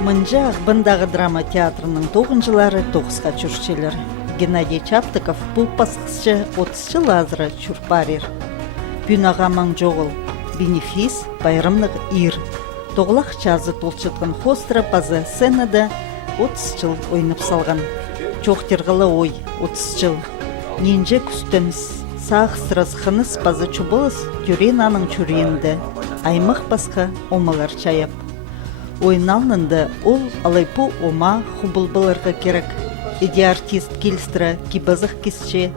Мынжа Ағбындағы драма театрының 9-жылары 9-ға чүршчелер. Геннадий Чаптыков бұл пасқысчы 30 лазыры чүрпарир. Бюнаға маң жоғыл, бенефис байрымнық ир. Тоғылақ чазы толчытқын хостра пазы сценада 30 жыл ойнып салған. Чоқтырғылы ой 30 жыл. Ненже күстіміз, сақ сырыз қыныс пазы чубылыз дюренаның чүрейінді. Аймық басқа омалар чаяп. Ойналнында ол алайпу ома хубылбыларға керек. Иде артист келістірі кибазық кесче,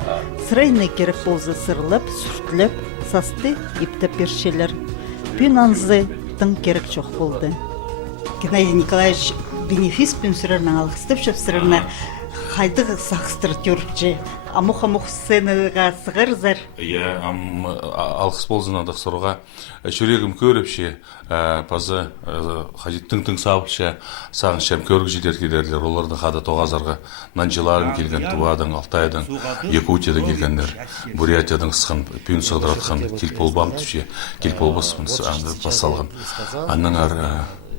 сырайны керек болзы сырлап, сүртлеп, састы епті першелер. Пюнанзы тың керек жоқ болды. Геннадий Николаевич бенефис пен сұрарына алғыстып сұрарына қайдығы сақыстыр түрікче. Амух-амух сценаға сығырзар. Алқыс болзын адық сұрға. Жүрегім көріпше, пазы тың сабықша, сағыншам көрік жетер келерлер. Олардың қада тоғазарға Нанжыларын келген, Тувадың, Алтайдың, Якутиядан келгендер, Бурятиядан қысқан, пүйін сығдыратқан, келполбам түше, келполбаспын басалған. Анның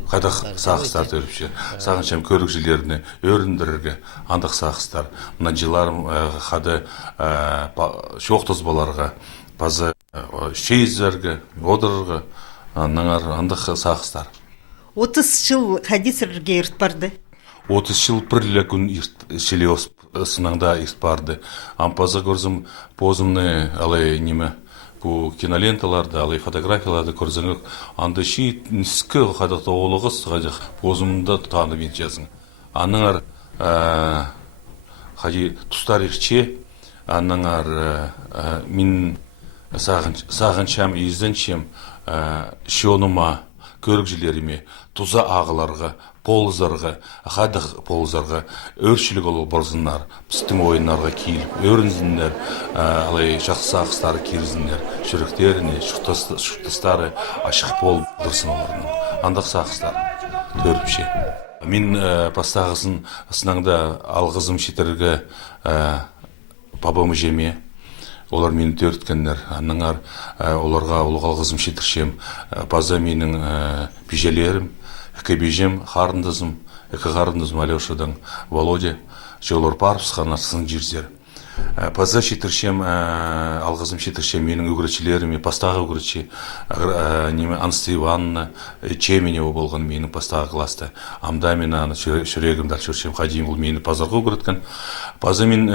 қайдақ сағыстар төріпше, сағыншам көрік жилеріне өріндірірге андық сағыстар. Мұнан жыларым қады шоқтызбаларға, пазы шейіздерге, одырырға, андық сағыстар. 30 жыл қадисірге ерт барды? 30 жыл бірлі күн шеле сынаңда ерт барды. Ампазы көрзім позымны алай неме, bu киноленталарды, алай фотографияларды көрсеңіз, анда ши нискі қадақта олығыз қадақ бозымында таны мен жазың. Аныңар қади тұстар ерче, аныңар мен сағыншам, езденшем шионыма, көрікжілеріме, тұза ағыларға, полызарға, қадық полызарға өршілік олы барзындар, пістің ойынларға кейіліп, өрінзіндер, алай жақсы ағыстары керізіндер, жүректеріне, шұқтастары ашық пол дұрсын олардың. Андақ сағыстар, төріпше. Мен пастағысын сынаңда алғызым шетіргі бабамы жеме, олар мені төрткендер, аныңар оларға олық алғызым шетіршем, база менің бежелерім, Кебежем, қарындызым, қарындызым Алешадан Володя, жолыр парпсқан артысың жерзер. Паза шетіршем, алғызым шетіршем менің өгіречілеріме, пастағы өгіречі, Анысты Иванна, Чеменева болған менің пастағы класты. Амда мен жүрегімді алшыршем, қадейім бұл мені пазарға өгіреткен. Паза мен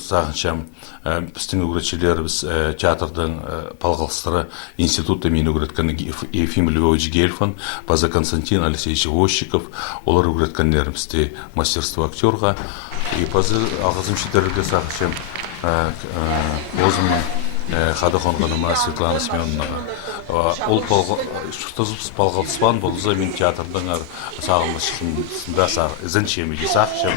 сағыншам, біздің өгіречілер, біз театрдың палғалыстары институтта мені өгіреткен Ефим Львович Гельфан, паза Константин Алексеевич Вощиков, олар өгіреткендерім бізде мастерство актерға. И пазы алғызым шетірге сағыншам өзімнің қады қонғаныма Светлана Семеновнаға. Ол палғалыспан болыза мен театрдың сағынышында зінчем еді сақшам.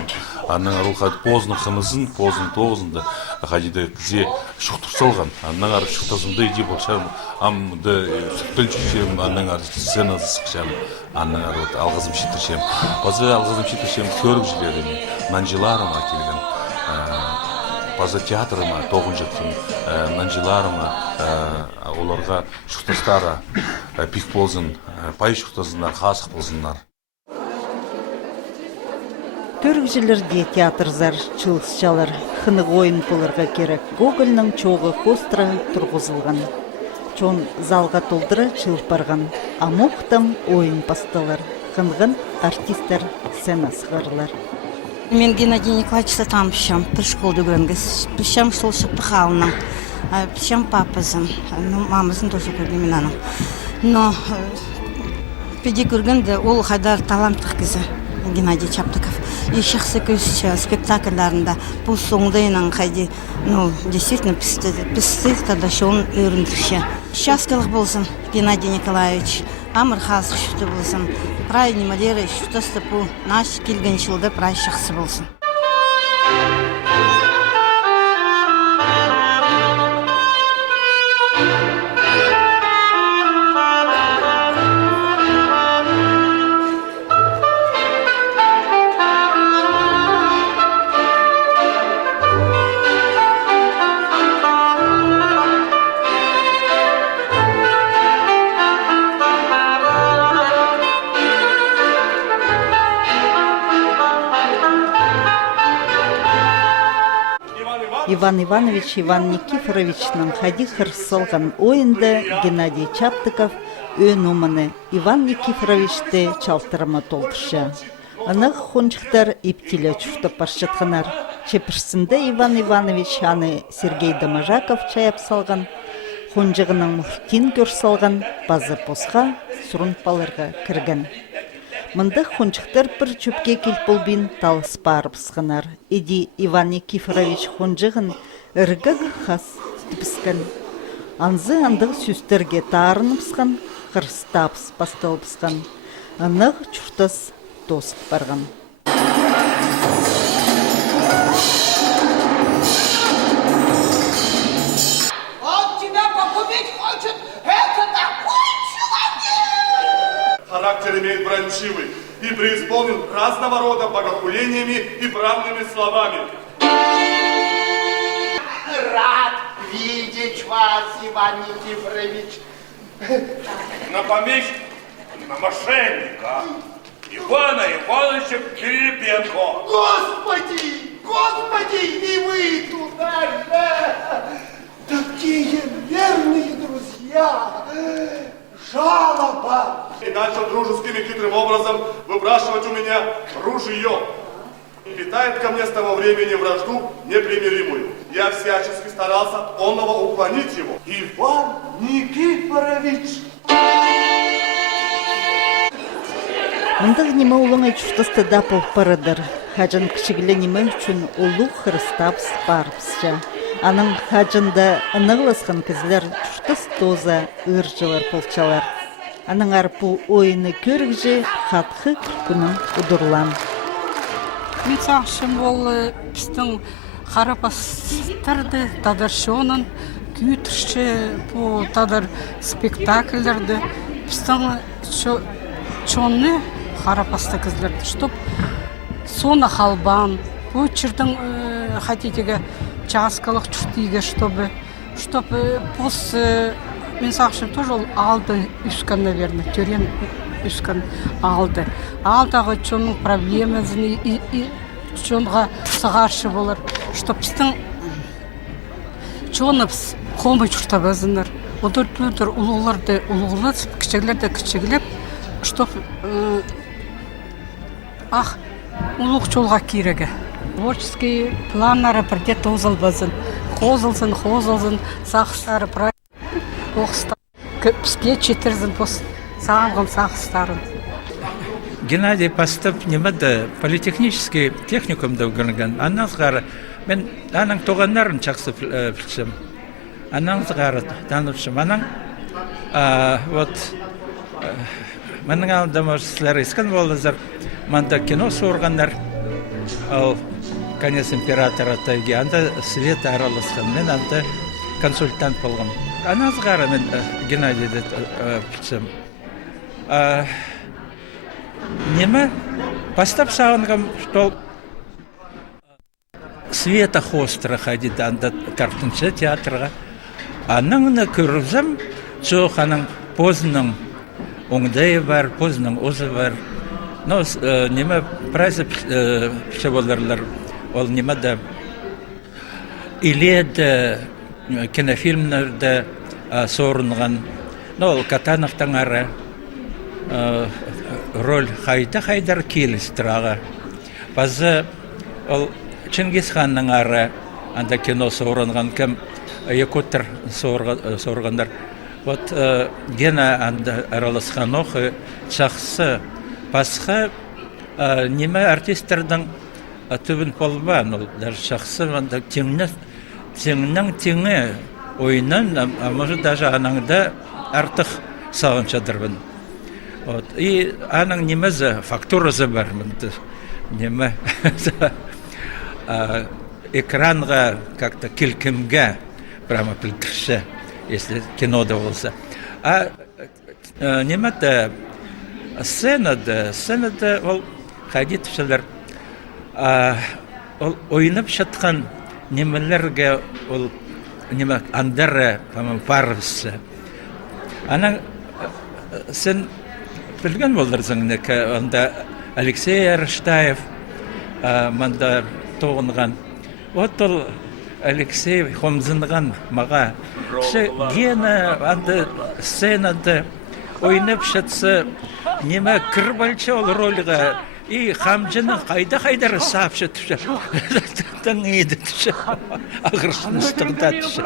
Анның арыл қады позының қынызын, позының тоғызында қадиді кізе шұқтырсалған. Анның ары шұқтазымды еді болшам, амды сүттін жүшем, анның ары сценазы сықшам. Анның ары алғызым шетіршем. Базы алғызым шетіршем көрік жілеріме, Нанжыларыма келген. Базы театрыма, тоғын жеткен Нанжыларыма, оларға шұқтастары, пик болзын, пай шұқтазындар, қасық болзындар. Көрікжілерде театрзар, чылысчалар, қынық ойын болырға керек. Гогольның чоғы хостра тұрғызылған. Чон залға толдыра чылып барған. Амуқтым ойын басталар. Қынғын артистер сцена сығарлар. Мен Геннадий Николаевича танышам, бір школды көрінгіз. Пішем сол шықты қалының, пішем папызын, мамызын тоже көрген мен аның. Но педе көргенде ол қайдар таланттық кізі Геннадий Чаптыков. И шықсы көзші спектакльдарында бұл соңдайынан қайды, действительно пісті, тогда ще он өріндірші. Счастлық болсын Геннадий Николаевич. Амыр қасы шүті болсын, прай немелері шүтісті бұл наш келген жылды прай шықсы болсын. Иван Иванович Иван Никифоровичның хади хырсылған ойында Геннадий Чаптыков өн умыны Иван Никифоровичті чалтырыма толтырша. Анық хончықтар иптілі чүфті паршытқынар. Чепірсінде Иван Иванович аны Сергей Домажаков чаяп салған, хонжығының мұхтин көр салған базы посқа сұрын палырға кірген. Мындық хончықтар бір чөпке келп болбин талыс барып сығынар. Еди Иван Никифорович хонжығын іргіг қас тіпіскен. Анзы андық сүстерге тарынып сықын, қырстапыс басталып сықын. Анық чүртас тосып барған. Характер имеет бранчивый и преисполнен разного рода богохулениями и бранными словами. Рад видеть вас, Иван Никифорович. На на мошенника Ивана Ивановича Пилипенко. Господи, Господи, и вы туда же! Такие верные друзья! Жалоба! И начал дружеским и хитрым образом выпрашивать у меня ружье. Питает ко мне с того времени вражду непримиримую. Я всячески старался от онного уклонить его. Иван Никифорович! Мындық неме олыңай чүштісті дапыл парыдыр. Хаджан кішігілі неме үшін олу қырыстапс барыпсша. Аның хаджында ынығылысқан кізлер чүштіс тоза ұржылар полчалар. Аның арпу ойыны көргіже қатқы күнің ұдырлан. Мен сақшым ол біздің қарапастарды тадаршонын күйтірші по тадар спектакльдерді біздің чонны қарапасты кізлерді, чтоб соны халбан, бұл чердің хотетеге часкалық чүштейге, чтобы пос, мен сақшым тоже ол алды үскан, наверное, түрен үскан алды. Алдағы чонның проблемазыны и чонға сығаршы болар, чтоб біздің чоныбыз қомы чүштабазыныр. Одыр-дүдір ұлғыларды ұлғылып, кішігілерді кішігіліп, чтоб улуг жолға киреге. Творческий планнары бірде тозылбазын, хозылсын, сақыстары проект оқыстар. Бізге четірзін сағылған сақыстарын. Геннадий постып немеді политехнический техникумда өгірген. Аннан мен аның тоғанларын жақсы білшім. Аннан ғары танышым. Анан менің алдыма сілер ескен болдызыр. Манда кино соғырғандар. Ал конец императора тайге. Анда свет араласқан. Мен анда консультант болғым. Аннан ғары мен Геннадийді білшім. Неме постап сағынғым, что Света Хостра ходит анда картинче театрға. Аныңны көрізім, жоқ аның позының оңдайы бар, позының озы бар. Но неме прайзы піше боларлар, ол неме да иледі кинофильмлерді соғырынған. Но ол Катановтың ары роль хайдар келістіраға. Базы ол Чингисханның ары анда кино соғырынған кім Якутер соғырғандар. Вот гена анда араласқан оқы шақсы басқа неме артистердің түбін болбан. Ол даже шақсы анда теңнің теңі ойынан, а может даже анаңда артық сағыншадырбын. Вот. И аның немезі фактурызы бар. Неме экранға как-то келкімге прямо пілкірші, если кинода болса. А немеді сценада ол қадетішілер ойынып шатқан немелерге ол неме андары парысы. Аның сен білген болдырсың, онда Алексей Арыштаев манда тоғынған. Вот ол Алексей Хомзынған маға. Гена анды сценада ойнап шатса, неме кірбалча ол роліға. И хамжыны қайда-қайдары сапшы түші. Тың еді түші. Ағыршыныстығда түші.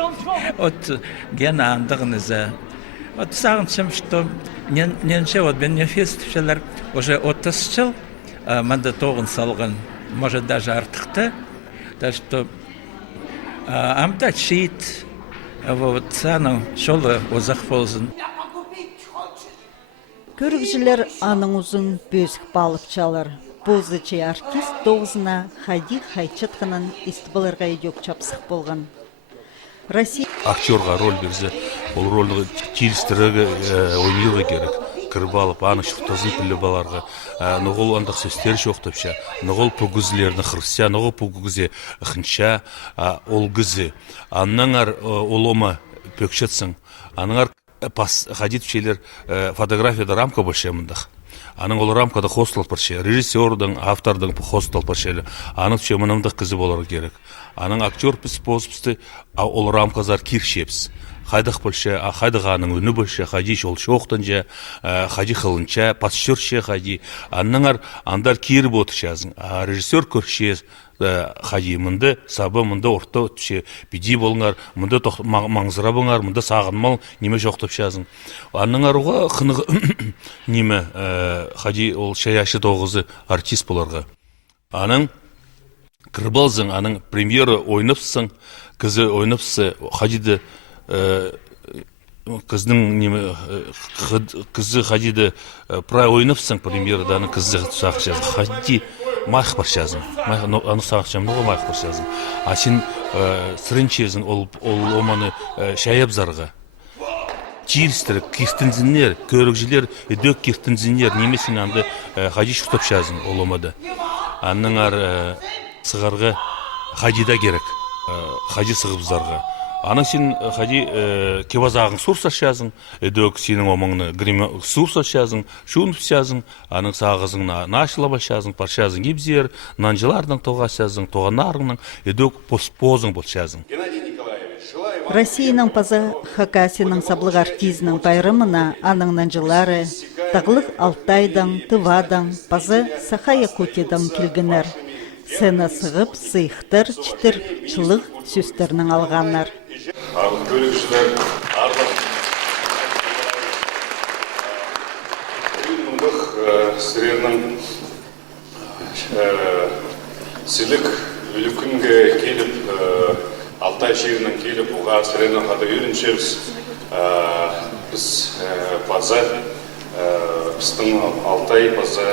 От гена андығыныза. Вот сағыншым, что ненше вот бенефистшілер уже 30 жыл манда тоғын салған, может даже артықты. Так что амда чит, вот саның шолы озақ болсын. Көрікжілер аның ұзын бөзік балық чалыр. Бозычы артист тоғызына хади хайчатқанын истібаларға едек чапсық болған. Россия Актерға роль берсе, ол ролді келістірігі ойнауға керек. Кіріп алып, аны шықтазын тілі баларға. Нұғыл андық сөстер жоқтапша, нұғыл пұгізлерді қырса, нұғыл пұгізе қынша, ол гізі. Аннаңар ол ома пөкшетсің, аныңар хадитчелер фотографияда рамка башемындық. Аның ол рамкада хостел парше, режиссердің, автордың хостел паршелі. Аның че мұнымдық кізі болар керек. Аның актер піс позыпсты, ол рамказар киршепс. Хайдық пөлше, хайдығаның үні бөлше, хади жол шоқтын же, хади қылынша, пасшерше хади. Аныңар андар киріп отыршазың. Режиссер көрше хади мұнды, сабы мұнды орта түше, биди болыңар, мұнды маңзыра болыңар, мұнды сағынмал, неме жоқтып шазың. Аныңаруға қынығы неме хади ол шаяшы тоғызы артист боларға. Аның кірбалзың, аның премьері ойныпсың, кізі ойныпсы, хадиді кыздың неме кызы хадиді прай ойныпсың премьерда, аны кызы сақшазың. Хади майх баршазың. Аны сақшам, нұғы майх баршазың. А сен сырынчезің, ол оманы шаябзарға. Чилстер, киртінзінер, көрікжілер, дөк киртінзінер, немесін анды хади шықтап шазың ол омады. Анның сығарға хадида керек, хади сығыбзарға. Аның сен хади кебазағың сұрса шазың, дөк сенің омаңны сұрса шазың, шуын пісязың, аның сағызыңна нашыла башазың, паршазың ебзер, нанжылардың тоға шазың, тоғанарыңның, дөк позың бол шазың. Россияның пазы Хакасияның саблық артизінің байрымына аның нанжылары, тағылық Алтайдың, Тывадың, пазы Саха-Якутиядан келгінер. Сені сығып, сыйықтыр, чітір, чылық сөстерінің алғанар. Көрікшілер, арлық үйінмұндық сірерінің сілік үлікінге келіп, Алтай шерінің келіп, ұға сірерінің қады үйріншеріз. Біз база, біздің Алтай база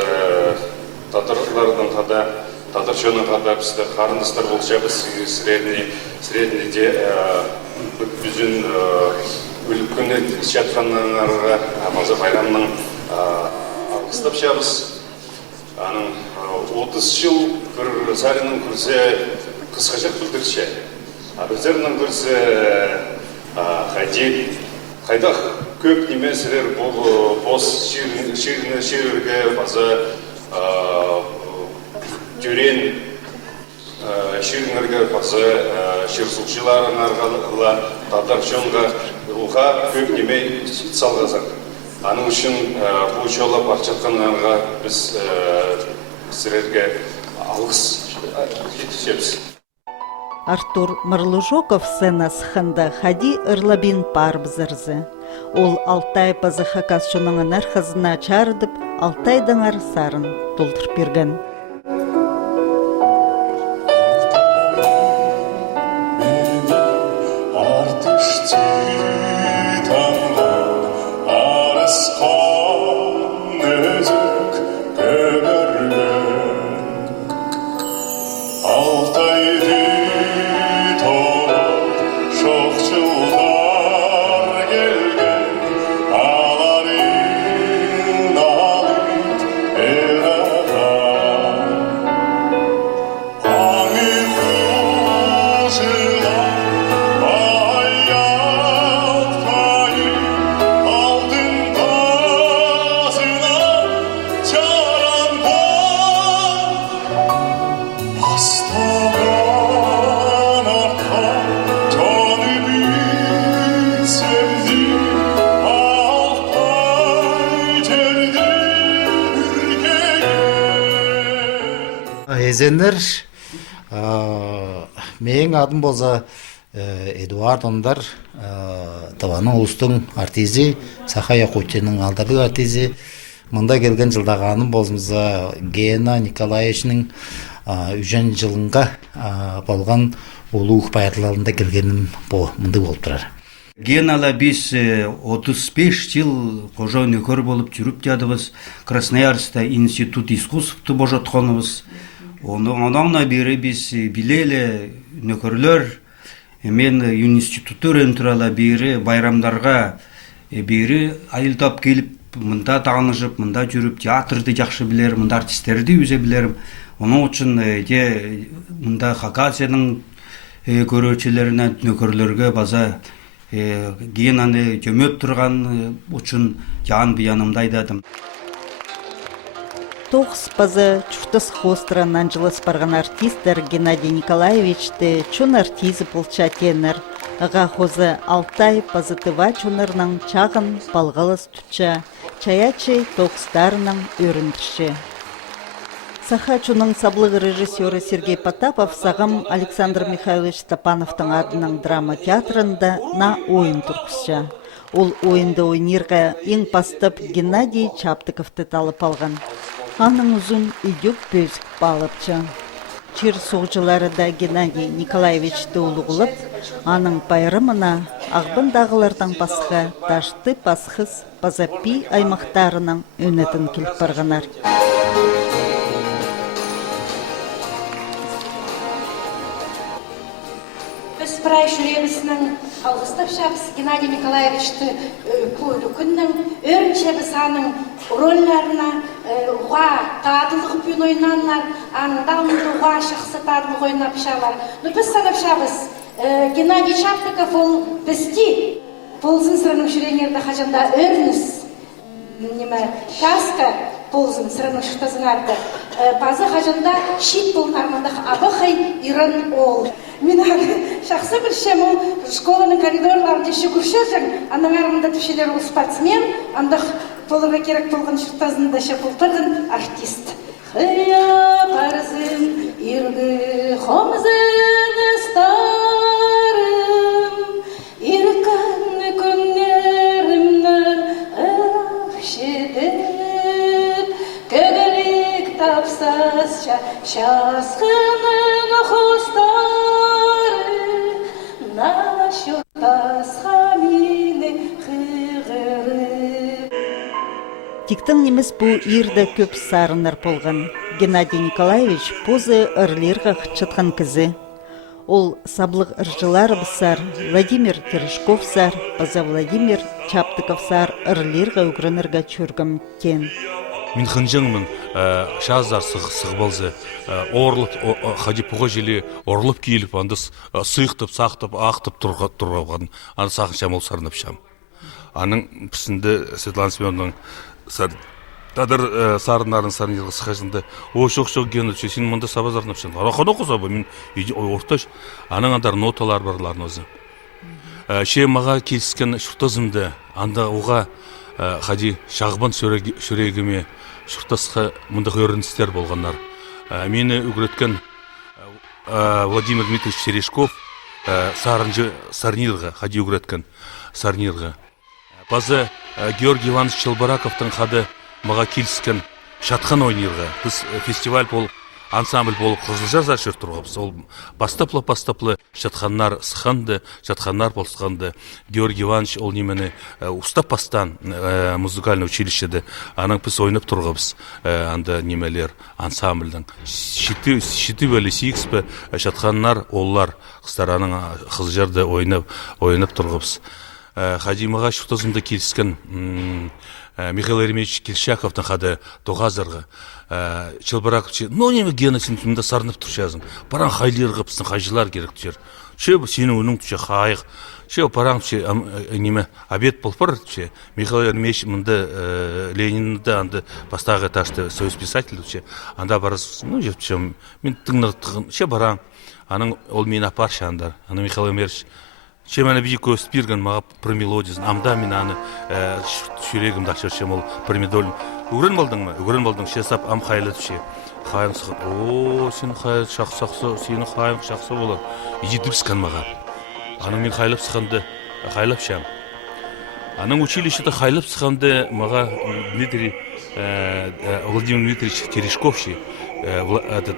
татарлардың қада, татаршының қада бізді қарындыстар болша біз среднеде біздің үліккені жатқанларға база байрамның алғыстап шабыз. 30 жыл бір зарының күрсе қысқашақ білдірше. Біздерінің күрсе қайдақ көп немесілер бұл бос шерірге база түрен шеріңерге база шерсушыларын арғалықыла татаршонға ұға көп немей салғазақ. Аның үшін бұл жолы бақчатқанларға біз сіздерге алғыс жетішеміз. Артур Марлужоков сценасында хади ырлабин пар бізірзі. Ол Алтай пазы Хакасшының әрқызына чардып, Алтайдың арсарын толтырып берген. эзенер, менің адым болса Эдуард Ондар, Таваның ұлыстың артизи, Саха Якутияның алдары артизи. Мұнда келген жылдағаным болсымызда Гена Николаевичның үжен жылынға болған олу ұқпайырларында келгенім мұнды болып тұрар. Генала біз 35 жыл қожа нөкер болып жүріп дядыбыз. Красноярскта институт искусствты божатқаныбыз. Онаңна бері біз білелі нөкерлер, мен институттыр өндірала бері байрамдарға бері айылдап келіп, мұнда тағынышып, мұнда жүріп, театрды жақшы білерім, мұнда артистерді өзе білерім. Оның үшін мұнда Хакасияның көрөчелеріне, нөкерлерге база Генаны көмөп тұрған үшін жан биянымды айдадым. Тоғыз пазы чуштас хостранан жылыс барған артистер Геннадий Николаевичті чун артизі болча тенер. Аға хозы Алтай пазытыва чунырның чағын балғалыс тұтча, чаячы тоғыстарының өріндірші. Саха чуның саблығы режиссері Сергей Потапов сағым Александр Михайлович Стапановтың адының драма театрында на ойын тұрқысша. Ол ойынды ойнырға ең бастып Геннадий Чаптыковты талып алған. Аның ұзын үйдік бөзік балыпчы. Чир соғжыларыда Геннадий Николаевичті ұлығылып, аның байрымына ағбындағылардан басқа ташты басқыз базапи аймақтарының өнетін келіп барғанар. Біз бірай жүремісінің алғыстап шапсы Геннадий Николаевичті көйлі күннің өрінше біз аның ролларына ұға тадылығы пүйін ойнанлар, аңдалынды ұға шықсы тадылығы ойнап шалар. Біз санап шабыз Геннадий Чаптыков ол бізді болзын сырының жүренерді қажында өрініс каска болзын сырының шықтазын арды. Базы қажында шит болын армандық абықай иран ол. Мен шақсы білшем ол школаның коридорларында шүкірші аның армында түшелер ол спортсмен, андық болыға керек болған шықтазында шапылтырдың артист. Хыя парзым иргі хомзын старым, иркін күннерімнің ақшедіп, көгілік тапсасша шасқының құстары, нашыртас хамины қығырып. Тиктің неміз бұл ерді көп сарынар болған. Геннадий Николаевич позы ырлерға қытшытқан кізі. Ол саблық ыржылар бұсар, Владимир Терешков сар, база Владимир Чаптыков сар ырлерға үгірінірға чөргім кен. Мен хынжыңмын, шаздар сығбалзы, орлып, қадипуға желі орлып кейіліп, аңды сұйықтып, сақтып, ақтып тұрғаған, аңды сақын шам ол сарынып шам. Аның пісінде Светлана Семеновның тадыр сарынарын сарын елгі сықажында, о шоқ-шоқ гені түші, сен мұнда сабазарынып шын. Арақаны оқыза бұл, мен орташ, аның андар ноталар барларын өзі. Ше маға келіскен шұртазымды, анда оға қади шағбан шөрегіме шұртасқа мұндық өріністер болғандар. Мені үгіреткен Владимир Дмитриевич Терешков сарнирға, қади үгіреткен сарнирға. Базы Георгий Иванович Челбараковтың қады маға келіскен шатқан ойнырға. Біз фестиваль болып, ансамбль болып Қызылжар шөр тұрғапыз. Ол бастаплы шатқаннар сықанды, шатқанар болсықанды. Георгий Иванович ол немені ұстап бастан музыкальный училищеді. Аның біз ойнап тұрғапыз. Анда немелер ансамбльдің. Шеті бөлі сиікс бі шатқанар олар қыстараның Қызылжарды ойнап тұрғапыз. Хадимаға шұртазымда келіскен Михаил Еремеевич Келшаковтың қады тоғазырғы. Челбараковчы, неме Гена сен түмді сарынып тұршазың. Баран қайлерға пістің қайжылар керек түшер. Ше сені өнің түше қайық. Ше баран неме обед болып бар. Михаил Еремеевич мұнды Ленинді анды бастағы этажды союз писатель. Анда барыз, мен тыңнығыттығын. Ше баран, аның ол мені апар шандар. Аны Михаил Еремеевич Чем бейі көст берген маға промелодизн, амда мен аны шүрегімді ақшыршем ол промедол Үгрен болдың ма? Үгрен болдың, шесап ам хайлы түше. Хайың сықып, о, сен хай шақсақсы, сені хайың шақсы болар. Иди дүрскен маға. Аның мен хайлап сықанды, хайлап шам. Аның училищеті хайлап сықанды маға Владимир Дмитриевич Терешков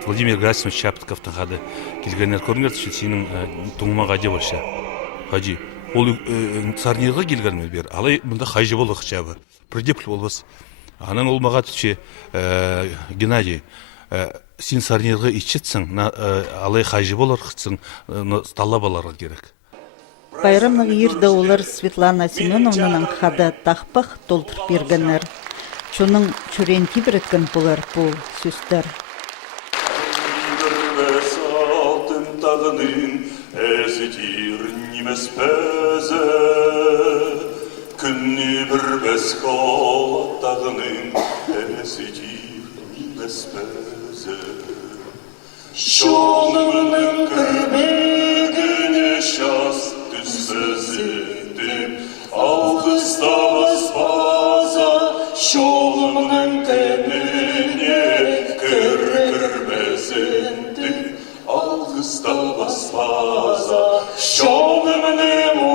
Владимир Герасимович Чаптыковтың қады келгенер көріңдерді, сенің тұңымаға де барша. Хаджи, ол сарнирға келгенмен бер, алай мұнда хайжы болық жабы, придеплі болбас. Аның ол маға түше, Геннадий, сен сарнирға ичетсің, алай хайжы болар қытсың, сталла баларға керек. Байрамның ерді олар Светлана Семеновнаның қады тақпақ толтыр бергенер. Çoның çören tibretken bolar bu süster. Altın tağının ezitir nimes peze. Künni bir beskal tağının ezitir nimes peze. Şonunun kırbegine şas düzbezindim. Alkısta basbaza şolunun temine kırmezindi. Alkısta basbaza şolunun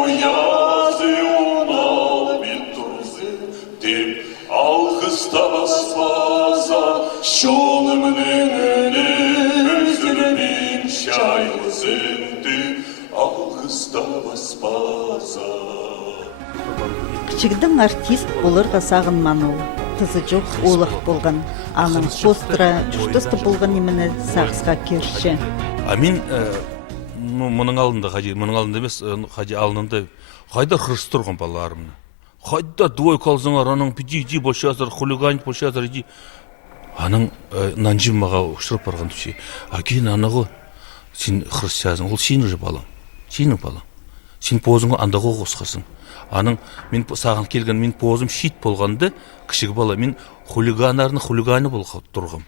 uyazı unal bitturzindim. Alkısta basbaza şolunun özünün şaylızindi. Alkısta basbaza. Кичигден артист болырға сағынман ол. Тызы жоқ олық болған. Аның постыра жүштісті болған емені сағысқа керші. Мен мұның алдында, мұның алдында емес, алдында қайда хырыс тұрған балаларымны. Қайда двойка алзыңар, аның иди бошазыр, хулиганить бошазыр, иди. Аның нанжим маға ұшырып барған түші. Кейін анығы, сен хрысязың, ол сені же балам. Сені балам. Сен позыңы андағы қосқасың. Аның мен саған келген мен позым шит болғанды кішігі бала мен хулиганы болған тұрғам.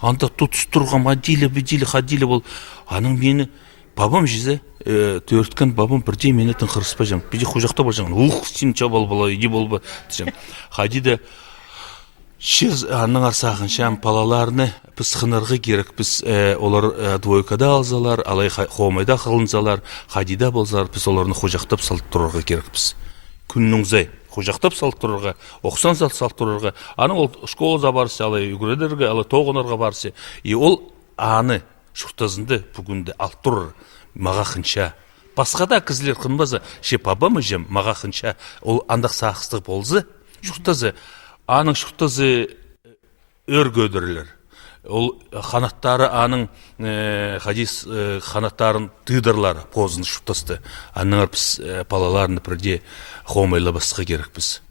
Анда тұтыс тұрғам, хадилі бол. Аның мені бабам жезе төрткен бабам бірде мені тыңқырыспа жам. Біде құжақта бар жаңын. Сен чабал бала, иди бол ба. Хадиді шез аның арсағын шам палаларыны біз қынырғы керек. Біз олар двойкада алзалар, алай қомайда қылынзалар, хадида болзалар, біз оларыны құжақтап салып тұрарға керек біз. Күннің зай, құжақтап салып тұрарға, оқсан салып тұрарға, аның ол школаға барсы, алай үгіредерге, алай тоғынарға барсы, ол аны шұртазынды бүгінді алып тұрыр, маға қынша. Басқада кізілер қынбазы, бабамы жем, маға қынша, ол андақ сақыстық болзы, шұртазы, аның шұртазы өргөдірлер. Ол қанаттары аның хадис қанаттарын тыдырлар позын шұртасты. Аныңар біз палаларыны бірде қомайлы басқа керек біз.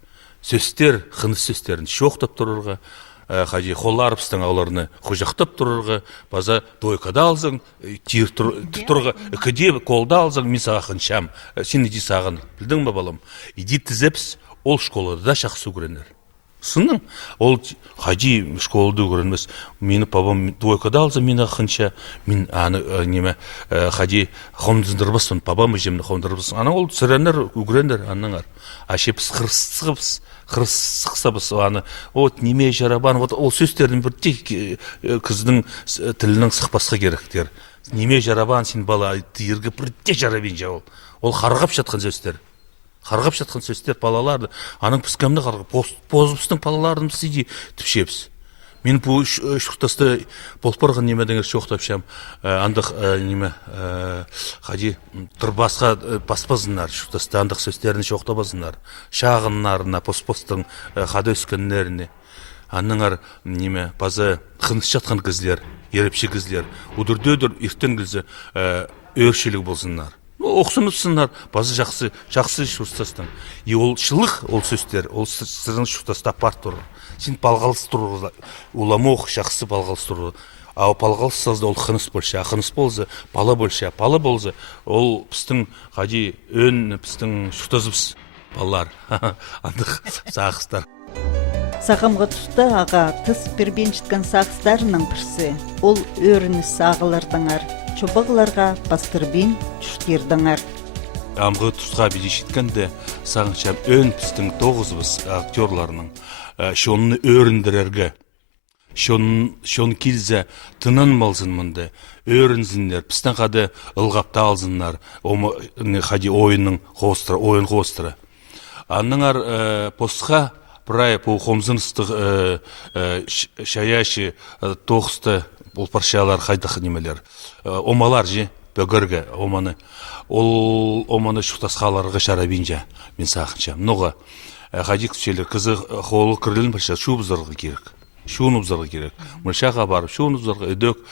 Сөстер, қыныс сөстерін шоқтап тұрырға, қолар біздің ауларыны құжақтап тұрырға, база дойкада алзың, тұрға, үкіде қолда алзың, мен саға қыншам, сен иди саған, білдің ба балам? Иди тізепс, ол школада да шақсу көренер. Сының, ол хаджи школды көрінмес. Мені папам двойкада алса, мені қынша, мен хаджи қомдындырбасын, папам жемді қомдындырбасын. Ана ол сіренер, үгірендер, аннаңар. Ашепіз қырсықсабыз, неме жарабан, ол сөздердің бірде кіздің тілінің сықпасқа керектер. Неме жарабан, сен бала, тиырғы бірде жарабен жауыл. Ол қарғап жатқан сөздер. Қарғап жатқан сөздер палаларды, аның піскемді қарғап, позыпстың палаларын бізді түпшепіз. Мен бұл шұқтасты болпарған немедіңер шоқтап шам, андық неме, қади, тұрбасқа баспазынар, шұқтасты андық сөздерін шоқтабазынар, шағынларына, поспостың қады өскенлеріне. Аныңар неме, базы қыныс жатқан кізлер, ерепші кізлер, ұдырды-өдір ертен кізі өршілік болсынлар. Оқсыныпсынлар, базы жақсы шұрстастың. Ол шылық, ол сөздер, ол сырын шұртаста апар тұрыр. Сен балғалыс тұрыр, уламоқ жақсы балғалыс тұрыр. Ау балғалыс сазды ол қыныс болша, қыныс болзы, бала болша, бала болзы, ол пістің қади өн, пістің шұртазыпс балалар, андық сағыстар. Сағымға тұста аға тыс бербен жіткен сағыстарының бірсі, ол өрініс сағылардыңар. Чобағыларға бастырбен жүштердіңар. Амғы тұсқа бейде шеткенде сағыншам өн пістің тоғызбыз актерларының şonu öğrendürerge, şon kilze tının balsın mındı, öğrensinler, pistan kadı ılgapta alsınlar, hadi oyun hostra. Anıngar posqa Прай по хомзынстық шаяши тоқсты бұл паршалар қайдық немелер. Омалар же, бөгірге оманы. Ол оманы шуқтасқаларға шарабинжа, мен сақынша. Много қадик түшелер қызы қолы кірлін парша шу бұзырғы керек. Шуны бұзырғы керек. Мұршаға барып, шуны бұзырғы өдік,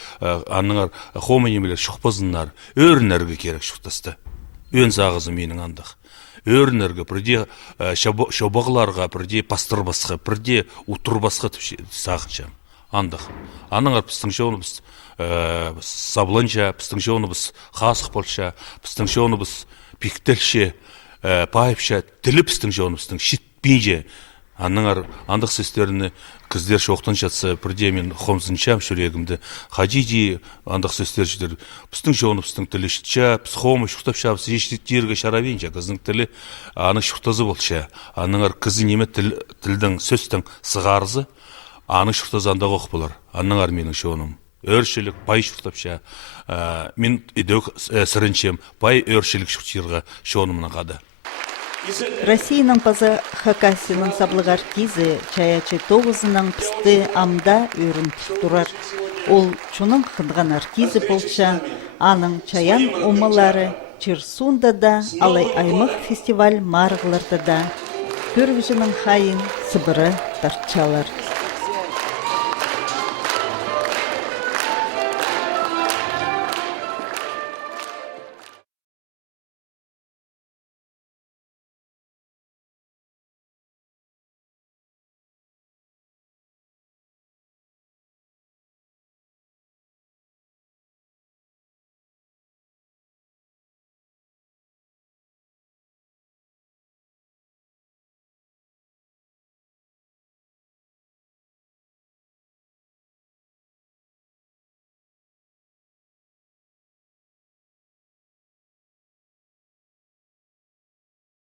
аныңар хома немелер шұқпызынлар, өрінерге керек шуқтасты. Өн сағызы менің андық. Өрнерге, бірде шобағыларға, бірде пастыр басқа, бірде утыр басқа сағынша. Андық. Аныңар пістің шоуны біз сабланша, пістің шоуны біз қасық болша, пістің шоуны біз пиктелше, пайыпша, тілі пістің шоуны біздің шитпейже. Аныңар андық сөздеріні кіздер шоқтан жатса, бірде мен қомзыншам шүрегімді. Хадиди андық сөздер жүдер. Пістің жоны пістің тілі шытша, піс қомы шуқтап шабысы ештеттерге шаравенша. Кіздің тілі аны шуқтазы болша. Аныңар кізі неме тілдің сөздің сығарызы, аны шуқтазы андақ оқ болар. Аныңар менің шоным. Өршілік, пай шуқтапша. Мен едек сірінчем, пай өршілік шуқтирға шонымның қады. Россияның пазы Хакасияның саблығар кезі чаячы тоғызының пісті амда өрін тұрар. Ол чуның қындған аркизі болша, аның чаян омалары Чирсунда да, алай аймық фестиваль марғыларда да. Көрвіжінің хайын Сыбыры тарчалар.